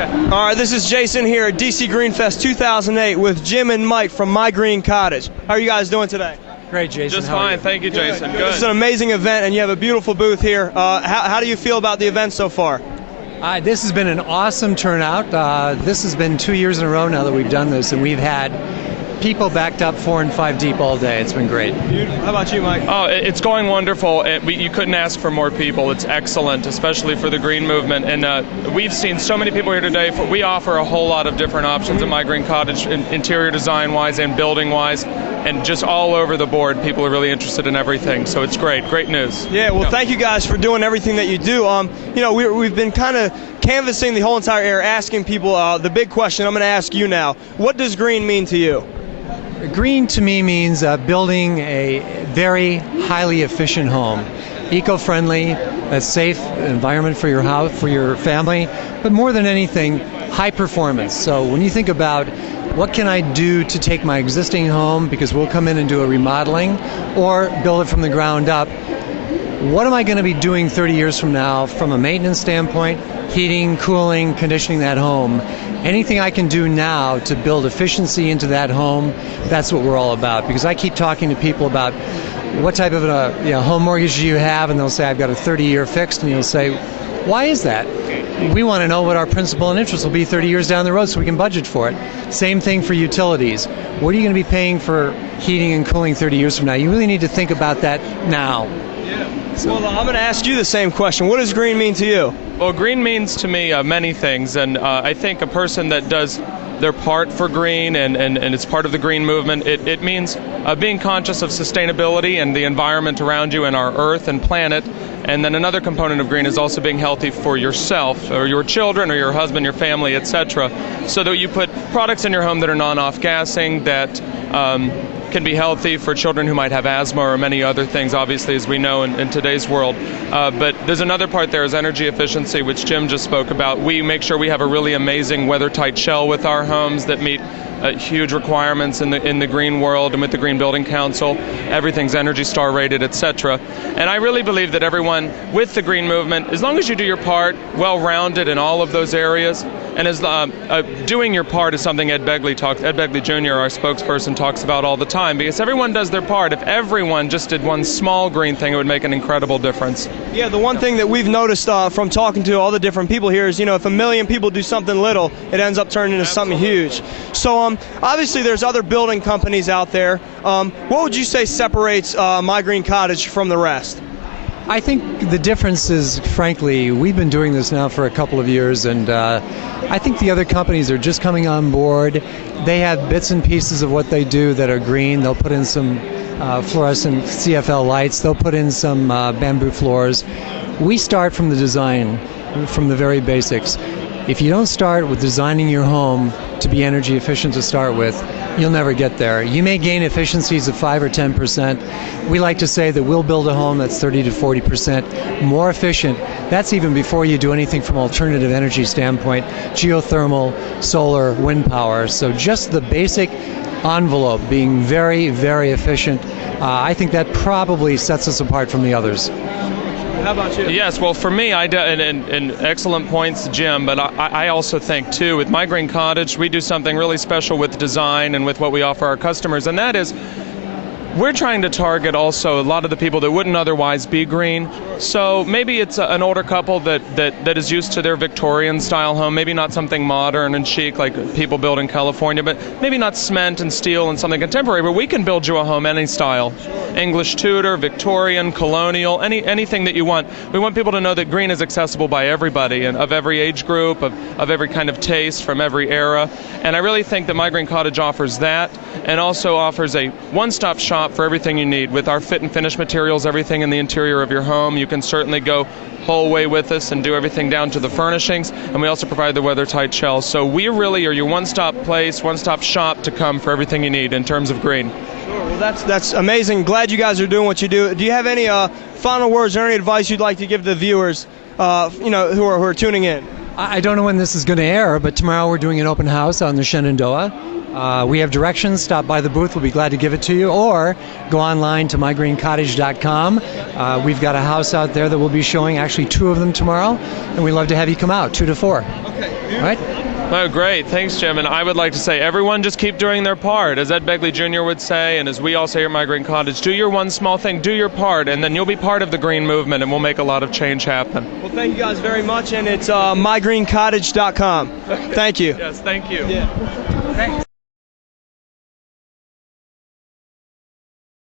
Okay. All right, this is Jason here at DC Green Fest 2008 with Jim and Mike from My Green Cottage. How are you guys doing today? Great, Jason. Just fine, thank you, Jason. Good. This is an amazing event, and you have a beautiful booth here. How do you feel about the event so far? This has been an awesome turnout. This has been 2 years in a row now that we've done this, and we've had people backed up 4 and 5 deep all day. It's been great. How about you, Mike? Oh, it's going wonderful. You couldn't ask for more people. It's excellent, especially for the green movement. And we've seen so many people here today. We offer a whole lot of different options at My Green Cottage, interior design-wise and building-wise. And just all over the board, people are really interested in everything. So it's great. Great news. Yeah, well, thank you guys for doing everything that you do. We've been kind of canvassing the whole entire area, asking people the big question I'm going to ask you now. What does green mean to you? Green to me means building a very highly efficient home, eco-friendly, a safe environment for your house, for your family, but more than anything, high performance. So when you think about what can I do to take my existing home, because we'll come in and do a remodeling, or build it from the ground up, what am I going to be doing 30 years from now from a maintenance standpoint, heating, cooling, conditioning that home? Anything I can do now to build efficiency into that home, that's what we're all about. Because I keep talking to people about what type of home mortgage do you have, and they'll say, I've got a 30-year fixed, and you'll say, why is that? We want to know what our principal and interest will be 30 years down the road so we can budget for it. Same thing for utilities. What are you going to be paying for heating and cooling 30 years from now? You really need to think about that now. Well, I'm going to ask you the same question. What does green mean to you? Well, green means to me many things, and I think a person that does their part for green and it's part of the green movement, it means being conscious of sustainability and the environment around you and our earth and planet. And then another component of green is also being healthy for yourself or your children or your husband, your family, etc. So that you put products in your home that are non-off-gassing, that can be healthy for children who might have asthma or many other things, obviously, as we know in today's world. But there's another part there is energy efficiency, which Jim just spoke about. We make sure we have a really amazing weather-tight shell with our homes that meet huge requirements in the green world, and with the Green Building Council, everything's Energy Star rated, etc. And I really believe that everyone with the green movement, as long as you do your part, well-rounded in all of those areas, and as doing your part is something Ed Begley Jr., our spokesperson, talks about all the time, because everyone does their part. If everyone just did one small green thing, it would make an incredible difference. Yeah, the one thing that we've noticed from talking to all the different people here is, if a million people do something little, it ends up turning into something huge. So obviously there's other building companies out there. What would you say separates My Green Cottage from the rest? I think the difference is, frankly, we've been doing this now for a couple of years, and I think the other companies are just coming on board. They have bits and pieces of what they do that are green. They'll put in some fluorescent CFL lights. They'll put in some bamboo floors. We start from the design, from the very basics. If you don't start with designing your home to be energy efficient to start with, you'll never get there. You may gain efficiencies of 5 or 10%. We like to say that we'll build a home that's 30 to 40% more efficient. That's even before you do anything from alternative energy standpoint, geothermal, solar, wind power. So just the basic envelope being very, very efficient, I think that probably sets us apart from the others. How about you? Yes, well, for me, and excellent points, Jim, but I also think, too, with My Green Cottage, we do something really special with design and with what we offer our customers, and that is we're trying to target also a lot of the people that wouldn't otherwise be green. So maybe it's an older couple that is used to their Victorian-style home, maybe not something modern and chic like people build in California, but maybe not cement and steel and something contemporary, but we can build you a home any style. English Tudor, Victorian, colonial, anything that you want. We want people to know that green is accessible by everybody and of every age group, of every kind of taste, from every era. And I really think that My Green Cottage offers that, and also offers a one-stop shop for everything you need. With our fit and finish materials, everything in the interior of your home, you can certainly go whole way with us and do everything down to the furnishings, and we also provide the weather-tight shells. So we really are your one-stop place, one-stop shop to come for everything you need in terms of green. Sure. Well, that's amazing. Glad you guys are doing what you do. Do you have any final words or any advice you'd like to give the viewers, who are tuning in? I don't know when this is going to air, but tomorrow we're doing an open house on the Shenandoah. We have directions. Stop by the booth. We'll be glad to give it to you. Or go online to mygreencottage.com. We've got a house out there that we'll be showing, actually 2 of them tomorrow, and we'd love to have you come out, 2 to 4. Okay. right? Oh, great. Thanks, Jim. And I would like to say, everyone just keep doing their part. As Ed Begley Jr. would say, and as we all say here at My Green Cottage, do your one small thing, do your part, and then you'll be part of the green movement, and we'll make a lot of change happen. Well, thank you guys very much, and it's mygreencottage.com. Thank you. Yes, thank you. Yeah. Thanks.